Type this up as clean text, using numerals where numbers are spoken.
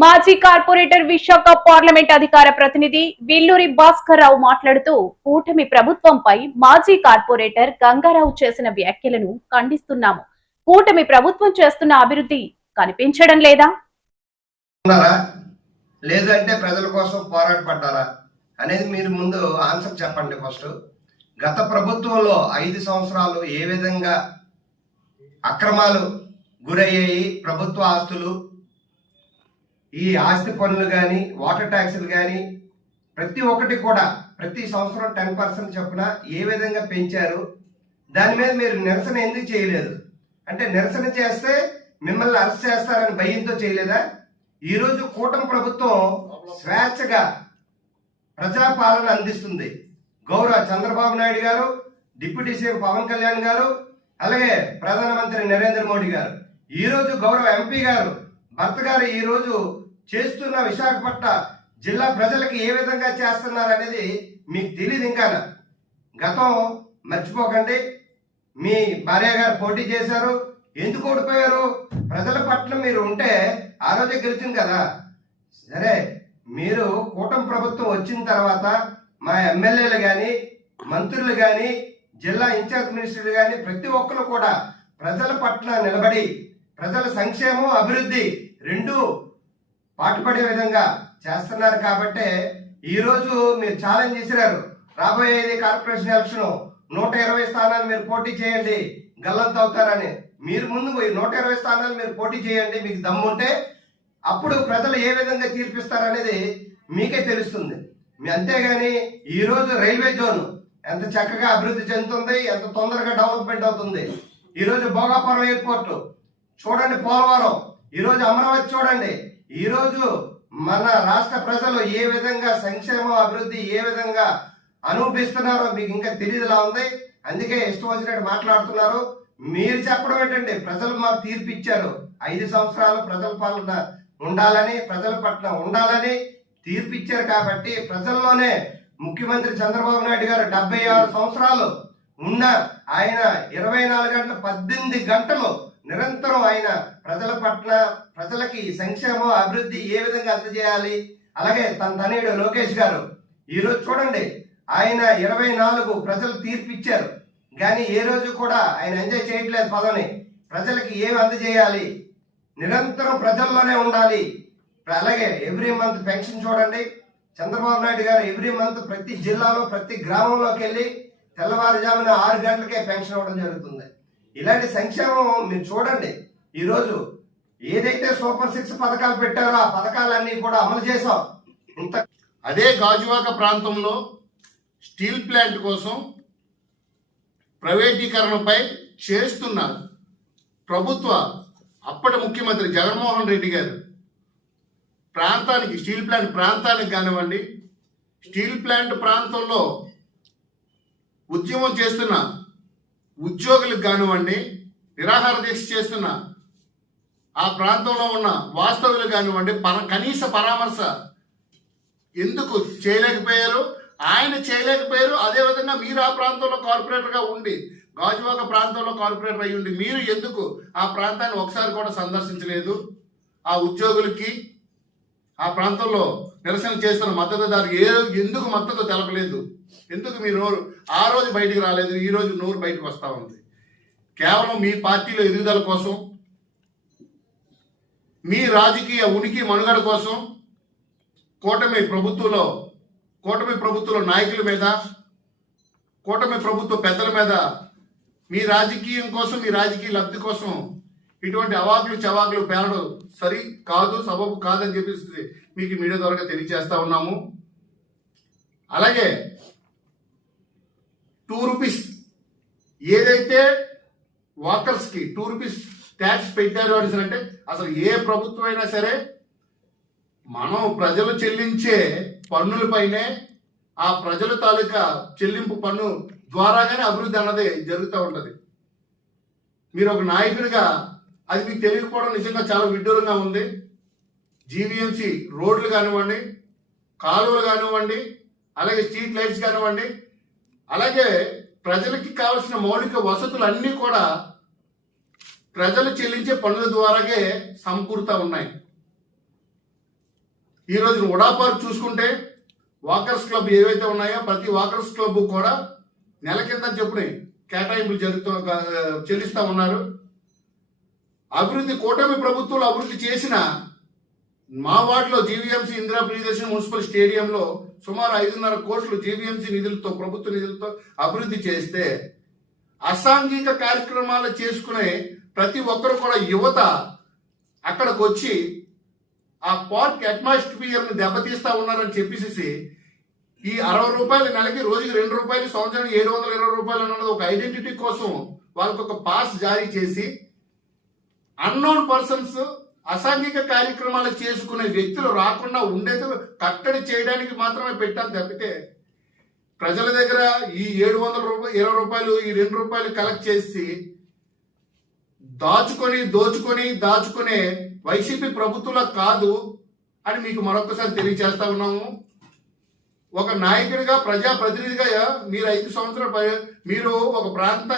మాజీ corporator Visakha parliament అధికార ప్రతినిధి విల్లూరి భాస్కర్ రావు మాట్లాడుతూ కూటమి ప్రభుత్వంపై మాజీ కార్పొరేటర్ గంగారావు చేసిన వ్యాఖ్యలను ఖండిస్తున్నాము. కూటమి ప్రభుత్వం చేస్తున్న అభివృద్ధి కనిపించడం లేదా, లేదంటే ప్రజల కోసం పోరాటపడ్డారా అనేది మీరు ముందు ఆన్సర్ చెప్పండి. ఫస్ట్ గత ప్రభుత్వంలో 5 సంవత్సరాలు ఏ విధంగా అక్రమాలు గురయ్యాయి, ప్రభుత్వ ఆస్తులు, ఈ ఆస్తి పన్నులు కానీ, వాటర్ ట్యాక్సులు కానీ, ప్రతి ఒక్కటి కూడా ప్రతి సంవత్సరం 10% చొప్పున ఏ విధంగా పెంచారు, దాని మీద మీరు నిరసన ఎందుకు చేయలేదు? అంటే నిరసన చేస్తే మిమ్మల్ని అరెస్ట్ చేస్తారని భయంతో చేయలేదా? ఈరోజు కూటమి ప్రభుత్వం స్వేచ్ఛగా ప్రజాపాలన అందిస్తుంది. గౌరవ చంద్రబాబు నాయుడు గారు, డిప్యూటీ సీఎం పవన్ కళ్యాణ్ గారు, అలాగే ప్రధానమంత్రి నరేంద్ర మోడీ గారు, ఈరోజు గౌరవ ఎంపీ గారు భర్త గారు ఈరోజు చేస్తున్న విశాఖపట్నం జిల్లా ప్రజలకు ఏ విధంగా చేస్తున్నారు అనేది మీకు తెలియదు. ఇంకా గతం మర్చిపోకండి. మీ భార్య గారు పోటీ చేశారు, ఎందుకు ఓడిపోయారు? ప్రజల పట్ల మీరు ఉంటే ఆ రోజే గెలిచింది కదా. సరే, మీరు కూటమి ప్రభుత్వం వచ్చిన తర్వాత మా ఎమ్మెల్యేలు కానీ, మంత్రులు కానీ, జిల్లా ఇన్ఛార్జ్ మినిస్టర్లు కానీ ప్రతి ఒక్కరు కూడా ప్రజల పట్ల నిలబడి ప్రజల సంక్షేమం, అభివృద్ధి రెండు పాటుపడే విధంగా చేస్తున్నారు. కాబట్టి ఈరోజు మీరు ఛాలెంజ్ చేసినారు, రాబోయేది కార్పొరేషన్ ఎలక్షన్, 120 స్థానాలు మీరు పోటీ చేయండి, గల్లంత అవుతారని. మీరు ముందు 120 స్థానాలు మీరు పోటీ చేయండి, మీకు దమ్ముంటే అప్పుడు ప్రజలు ఏ విధంగా తీర్పిస్తారనేది మీకే తెలుస్తుంది. అంతేగాని ఈరోజు రైల్వే జోన్ ఎంత చక్కగా అభివృద్ధి చెందుతుంది, ఎంత తొందరగా డెవలప్మెంట్ అవుతుంది. ఈరోజు భోగాపురం ఎయిర్పోర్ట్ చూడండి, పోలవరం, ఈరోజు అమరావతి చూడండి. ఈరోజు మన రాష్ట్ర ప్రజలు ఏ విధంగా సంక్షేమం, అభివృద్ధి ఏ విధంగా అనుభవిస్తున్నారో మీకు ఇంకా తెలియదులా ఉంది. అందుకే ఇష్టం వచ్చినట్టు మాట్లాడుతున్నారు. మీరు చెప్పడం ఏంటండి? ప్రజలు మాకు తీర్పు ఇచ్చారు, 5 సంవత్సరాలు ప్రజల పాలన ఉండాలని, ప్రజల పట్ల ఉండాలని తీర్పు ఇచ్చారు. కాబట్టి ప్రజల్లోనే ముఖ్యమంత్రి చంద్రబాబు నాయుడు గారు 76 సంవత్సరాలు ఉన్న ఆయన 24 గంటలు 18 గంటలు నిరంతరం ఆయన ప్రజల పట్ల, ప్రజలకి సంక్షేమం, అభివృద్ధి ఏ విధంగా అందజేయాలి. అలాగే తన తనయుడు లోకేష్ గారు ఈరోజు చూడండి, ఆయన 24 ప్రజలు తీర్పు ఇచ్చారు, కానీ ఏ రోజు కూడా ఆయన ఎంజాయ్ చేయట్లేదు పదవిని. ప్రజలకి ఏమి అందజేయాలి, నిరంతరం ప్రజల్లోనే ఉండాలి. అలాగే ఎవ్రీ మంత్ పెన్షన్ చూడండి, చంద్రబాబు నాయుడు గారు ఎవ్రీ మంత్ ప్రతి జిల్లాలో, ప్రతి గ్రామంలోకి వెళ్ళి తెల్లవారుజామున 6 గంటలకే పెన్షన్ ఇవ్వడం జరుగుతుంది. ఇలాంటి సంక్షేమం మీరు చూడండి. ఈరోజు ఏదైతే సూపర్ 6 పథకాలు పెట్టారో ఆ పథకాలన్నీ కూడా అమలు చేశాం. అదే గాజువాక ప్రాంతంలో స్టీల్ ప్లాంట్ కోసం ప్రైవేటీకరణపై చేస్తున్న ప్రభుత్వ అప్పటి ముఖ్యమంత్రి జగన్మోహన్ రెడ్డి గారు ప్రాంతానికి, స్టీల్ ప్లాంట్ ప్రాంతానికి కానివ్వండి, స్టీల్ ప్లాంట్ ప్రాంతంలో ఉద్యమం చేస్తున్న ఉద్యోగులకు కానివ్వండి, నిరాహార దీక్ష చేస్తున్న ఆ ప్రాంతంలో ఉన్న వాస్తవులు కానివ్వండి, కనీస పరామర్శ ఎందుకు చేయలేకపోయారు? ఆయన చేయలేకపోయారు. అదేవిధంగా మీరు ఆ ప్రాంతంలో కార్పొరేటర్గా ఉండి, గాజువాక ప్రాంతంలో కార్పొరేటర్ అయ్యి ఉండి మీరు ఎందుకు ఆ ప్రాంతాన్ని ఒకసారి కూడా సందర్శించలేదు? ఆ ఉద్యోగులకి, ఆ ప్రాంతంలో నిరసన చేస్తున్న మద్దతుదారు ఎందుకు మద్దతు తెలపలేదు? ఎందుకు మీ నోరు ఆ రోజు బయటికి రాలేదు, ఈ రోజు నోరు బయటకు వస్తూ ఉంది? కేవలం మీ పార్టీలో ఎదుగుదల కోసం, మీ రాజకీయ ఉనికి మనుగడ కోసం కూటమి ప్రభుత్వంలో నాయకుల మీద, కూటమి ప్రభుత్వ పెద్దల మీద మీ రాజకీయం కోసం, మీ రాజకీయ లబ్ధి కోసం ఇటువంటి అవాకులు చవాకులు పేలడం సరి కాదు, సబబు కాదని చెప్పేసి మీకు మీడియా ద్వారా తెలియజేస్తా ఉన్నాము. అలాగే 2 రూపీస్ ఏదైతే వాకర్స్కి 2 రూపీస్ ట్యాక్స్ పెట్టారు అని అంటే, అసలు ఏ ప్రభుత్వం అయినా సరే మనం ప్రజలు చెల్లించే పన్నులపైనే, ఆ ప్రజల తాలూకా చెల్లింపు పన్ను ద్వారాగానే అభివృద్ధి అన్నది జరుగుతూ ఉంటుంది. మీరు ఒక నాయకుడిగా అది మీకు తెలియకపోవడం నిజంగా చాలా విడ్డూరంగా ఉంది. జీవీఎంసీ రోడ్లు కానివ్వండి, కాలువలు కానివ్వండి, అలాగే స్ట్రీట్ లైట్స్ కానివ్వండి, అలాగే ప్రజలకి కావాల్సిన మౌలిక వసతులు అన్నీ కూడా ప్రజలు చెల్లించే పన్నుల ద్వారాగే సమకూరుతూ ఉన్నాయి. ఈ రోజున ఉడా పార్క్ చూసుకుంటే వాకర్స్ క్లబ్ ఏవైతే ఉన్నాయో ప్రతి వాకర్స్ క్లబ్ కూడా నెల కింద చెప్పుని కేటాయింపులు చెల్లిస్తూ ఉన్నారు. అభివృద్ధి కూటమి ప్రభుత్వంలో అభివృద్ధి చేసిన మా వార్డులో జీవీఎంసీ ఇందిరా ప్రియదర్శన్ మున్సిపల్ స్టేడియంలో సుమారు 5.5 కోట్లు జీవీఎంసీ నిధులతో ప్రభుత్వ నిధులతో అభివృద్ధి చేస్తే అసాంఘిక కార్యక్రమాలు చేసుకునే ప్రతి ఒక్కరు కూడా యువత అక్కడికి వచ్చి ఆ పార్క్ అట్మాస్ఫియర్ ని దెబ్బతీస్తా ఉన్నారని చెప్పేసి ఈ 60 రూపాయలు నెలకి రోజుకి 2 రూపాయలు సంవత్సరానికి 720 రూపాయలు అన్నది ఒక ఐడెంటిటీ కోసం వాళ్ళకి ఒక పాస్ జారీ చేసి అన్నోన్ పర్సన్స్ అసాంఘిక కార్యక్రమాలు చేసుకునే వ్యక్తులు రాకుండా ఉండేది కట్టడి చేయడానికి మాత్రమే పెట్టారు తప్పితే ప్రజల దగ్గర ఈ 720 రూపాయలు ఈ 2 రూపాయలు కలెక్ట్ చేసి దాచుకునే వైసీపీ ప్రభుత్వంలో కాదు అని మీకు మరొకసారి తెలియజేస్తా ఉన్నాము. ఒక నాయకుడిగా ప్రజాప్రతినిధిగా మీరు 5 సంవత్సరాలు మీరు ఒక ప్రాంత